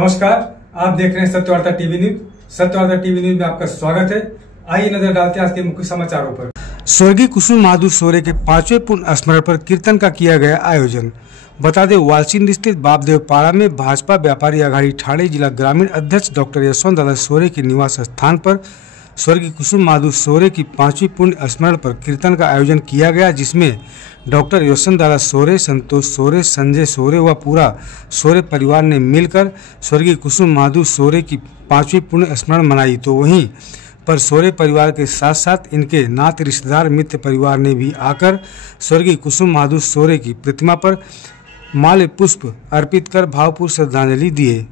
नमस्कार, आप देख रहे हैं Satyavarta TV news. Satyavarta TV news में आपका स्वागत है। आइए नजर डालते हैं आज के मुख्य समाचारों पर। स्वर्गीय कुसुम माधव सोरे के 5वें पुण्य स्मरण पर कीर्तन का किया गया आयोजन। बता दें, वालसिंद स्थित बापदेव पाड़ा में भाजपा व्यापारी आघाड़ी ठाणे जिला ग्रामीण अध्यक्ष डॉक्टर यशवंत दादा सोरे के निवास स्थान पर स्वर्गीय कुसुम माधव सोरे की 5वीं पुण्य स्मरण पर कीर्तन का आयोजन किया गया, जिसमें डॉक्टर यशवंत दादा सोरे, संतोष सोरे, संजय सोरे व पूरा सोरे परिवार ने मिलकर स्वर्गीय कुसुम माधव सोरे की 5वीं पुण्य स्मरण मनाई। तो वहीं पर सोरे परिवार के साथ साथ इनके नाते रिश्तेदार मित्र परिवार ने भी आकर स्वर्गीय कुसुम माधव सोरे की प्रतिमा पर माल्य पुष्प अर्पित कर भावपूर्ण श्रद्धांजलि दिए।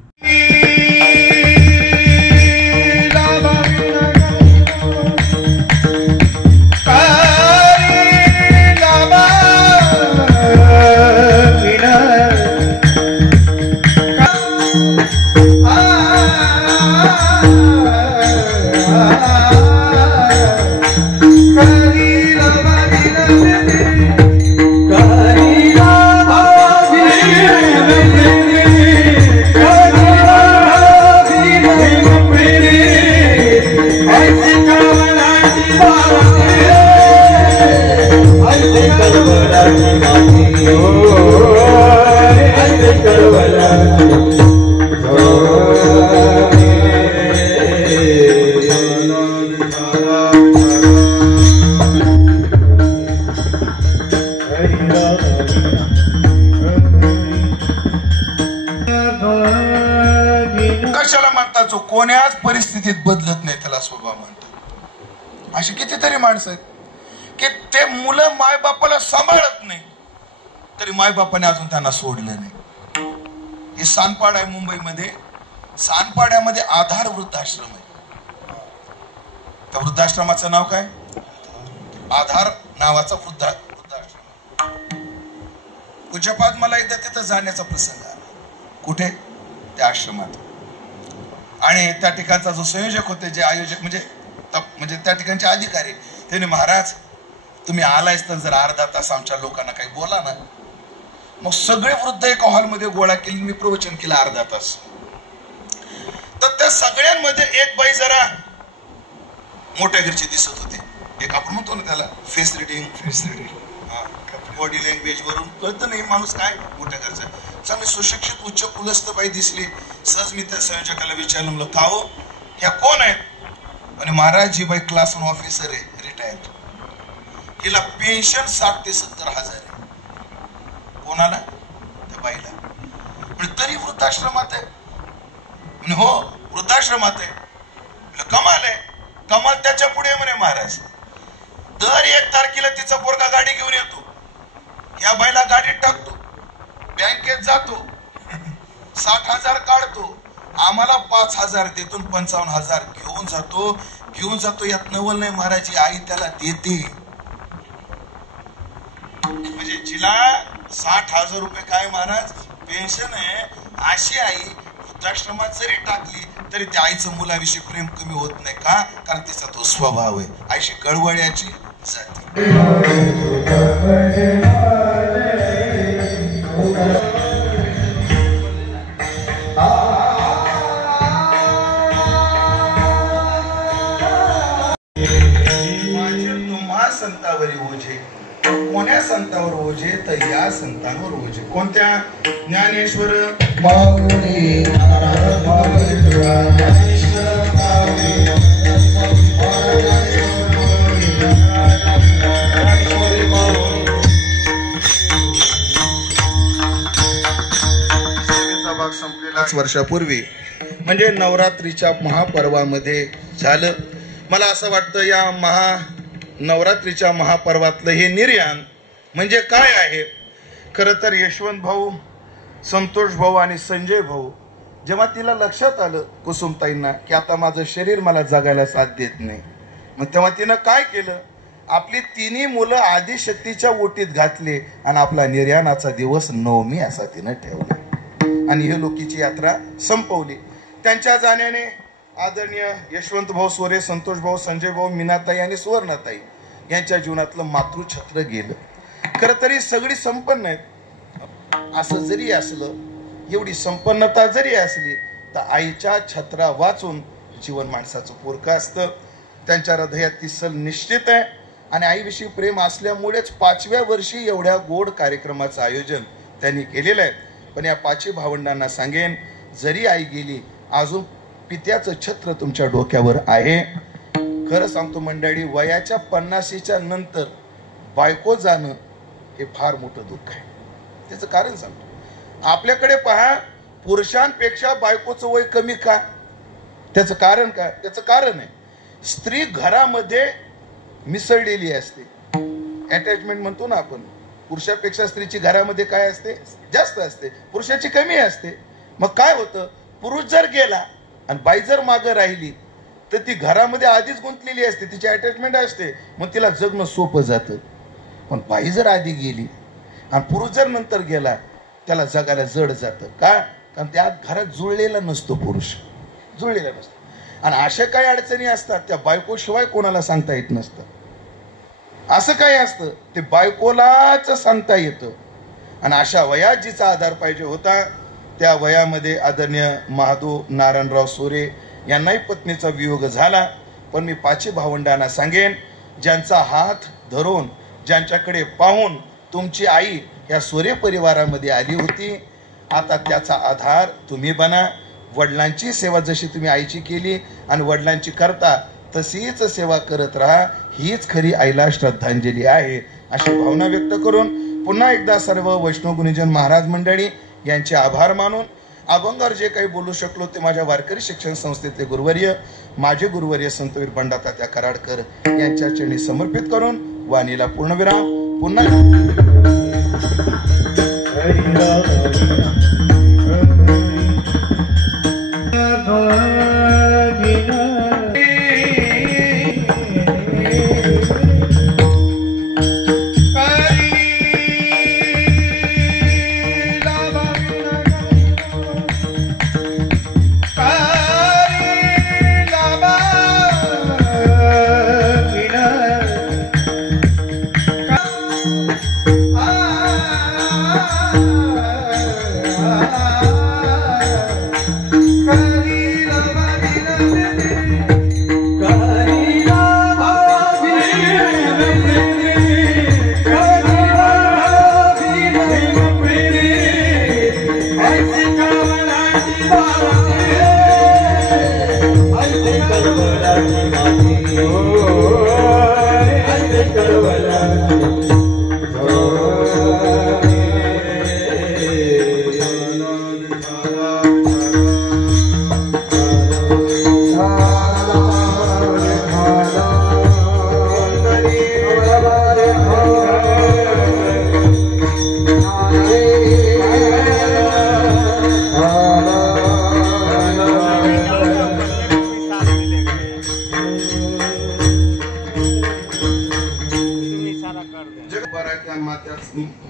कशाला म्हणतात जो कोण्याच परिस्थितीत बदलत नाही त्याला स्वभाव म्हणतात। अशी कितीतरी माणसं आहेत की ते मुलं माय बापाला सांभाळत नाही तरी माय बापाने अजून त्यांना सोडलं नाही। हे सानपाड आहे मुंबईमध्ये, सानपाड्यामध्ये आधार वृद्धाश्रम आहे। त्या वृद्धाश्रमाचं नाव काय? आधार नावाचा वृद्धाश्रम। पूज्यपाद मला एकदा तिथं जाण्याचा प्रसंग आला। कुठे? त्या आश्रमात। आणि त्या ठिकाणचा जो संयोजक होते, जे आयोजक म्हणजे त्या ठिकाणचे अधिकारी, त्याने महाराज तुम्ही आलायच तर जरा अर्धा तास आमच्या लोकांना काही बोला ना। मग सगळे वृद्ध एका हॉलमध्ये गोळा केली, मी प्रवचन केलं अर्धा तास। तर त्या सगळ्यांमध्ये एक बाई जरा मोठ्या घरची दिसत होती। एक आपण म्हणतो ना त्याला फेस रिडिंग बॉडी लँग्वेज वरून कळतं नाही माणूस काय मोठ्या घरचा। चांगली सुशिक्षित उच्च कुलस्थ बाई दिसली। सहज मी त्या संयोजकाला विचारलं, म्हणलं का हो, ह्या कोण आहेत? आणि महाराज ही बाई क्लास 1 ऑफिसर आहे, रिटायर्ड। हिला पेन्शन 60 ते 70 हजार आहे। कोणाला? त्या बाईला। म्हणजे तरी वृद्धाश्रमात आहे? म्हणे हो वृद्धाश्रमात आहे। कमाल आहे। कमाल त्याच्या पुढे म्हणे महाराज, दर 1 तारखेला तिचा पोरगा गाडी घेऊन येतो, या बाईला गाडीत टाकतो, बँकेत जातो, 60,000 काढतो, आम्हाला 5,000 देतो, 55,000 घेऊन जातो। यात नवल नाही महाराज, आई त्याला देते। म्हणजे जिला 60,000 रुपये काय महाराज पेन्शन आहे, अशी आई वृद्धाश्रमात जरी टाकली तरी त्या आईचं मुलाविषयी प्रेम कमी होत नाही का? कारण तिचा तो स्वभाव आहे, आईशी कळवळ्याची जाते। संतावरी ओझे, कोण्या संतावर ओझे तर या संतांवर ओझे। कोणत्या? ज्ञानेश्वर भाग संपलेला वर्षापूर्वी म्हणजे नवरात्रीच्या महापर्वामध्ये झालं। मला असं वाटतं या नवरात्रीच्या महापर्वातलं हे निर्याण म्हणजे काय आहे? खरं तर यशवंत भाऊ, संतोष भाऊ आणि संजय भाऊ, जेव्हा तिला लक्षात आलं कुसुमताईंना की आता माझं शरीर मला जगायला साथ देत नाही, मग तेव्हा तिनं काय केलं? आपली 3 मुलं आदिशक्तीच्या ओटीत घातले आणि आपला निर्याणाचा दिवस नवमी असा तिनं ठेवला आणि हे लोकीची यात्रा संपवली। त्यांच्या जाण्याने आदरणीय यशवंत भाऊ सोरे, संतोष भाऊ, संजय भाऊ, मीनाताई आणि सुवर्णाताई यांच्या जीवनातलं मातृछत्र गेलं। खरं तरी सगळी संपन्न आहेत, असं जरी असलं, एवढी संपन्नता जरी असली तर आईच्या छत्रा वाचून जीवन माणसाचं पोरकं असतं. त्यांच्या हृदयात ती सल निश्चित आहे आणि आईविषयी प्रेम असल्यामुळेच 5व्या वर्षी एवढ्या गोड कार्यक्रमाचं आयोजन त्यांनी केलेलं आहे. पण या 5 भावंडांना सांगेन, जरी आई गेली अजून पित्याचं छत्र तुमच्या डोक्यावर आहे. खरं सांगतो मंडळी, वयाच्या 50च्या नंतर बायको जाणं हे फार मोठं दुःख आहे. त्याचं कारण सांगतो. आपल्याकडे पहा, पुरुषांपेक्षा बायकोचं वय कमी का? त्याचं कारण काय? त्याचं कारण आहे, स्त्री घरामध्ये मिसळलेली असते. अटॅचमेंट म्हणतो ना आपण, पुरुषापेक्षा स्त्रीची घरामध्ये काय असते? जास्त असते. पुरुषाची कमी असते. मग काय होतं, पुरुष जर गेला आणि बाई जर मागं राहिली तर ती घरामध्ये आधीच गुंतलेली असते, तिची अटॅचमेंट असते, मग तिला जगणं सोपं जातं. पण बाई जर आधी गेली आणि पुरुष जर नंतर गेला, त्याला जगायला जड जातं. का? कारण त्या घरात जुळलेला नसतो, पुरुष जुळलेला नसतो. आणि अशा काही अडचणी असतात त्या बायकोशिवाय कोणाला सांगता येत नसतं. असं काही असतं ते बायकोलाच सांगता येतं. आणि अशा वयात जिचा आधार पाहिजे होता, त्या वयामध्ये आदरणीय महादेव नारायणराव सोरे यांनाही पत्नीचा वियोग झाला. पण मी 5 भावंडांना सांगेन, ज्यांचा हात धरून, ज्यांच्याकडे पाहून तुमची आई या सोरे परिवारामध्ये आली होती, आता त्याचा आधार तुम्ही बना. वडिलांची सेवा जशी तुम्ही आईची केली आणि वडिलांची करता तशीच सेवा करत राहा. हीच खरी आईला श्रद्धांजली आहे, अशी भावना व्यक्त करून पुन्हा एकदा सर्व वैष्णव गुणीजन महाराज मंडळी यांचे आभार मानून अभंगावर जे काही बोलू शकलो ते माझ्या वारकरी शिक्षण संस्थेतले गुरुवर्य, माझे गुरुवर्य संतवीर बंडातात्या कराडकर यांच्या चरणी समर्पित करून वाणीला पूर्णविराम. पुन्हा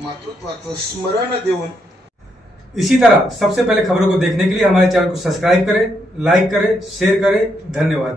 मातृत्वाचं स्मरण देऊन। इसी तरह सबसे पहले खबरों को देखने के लिए हमारे चैनल को सब्सक्राइब करें, लाइक करें, शेयर करें। धन्यवाद।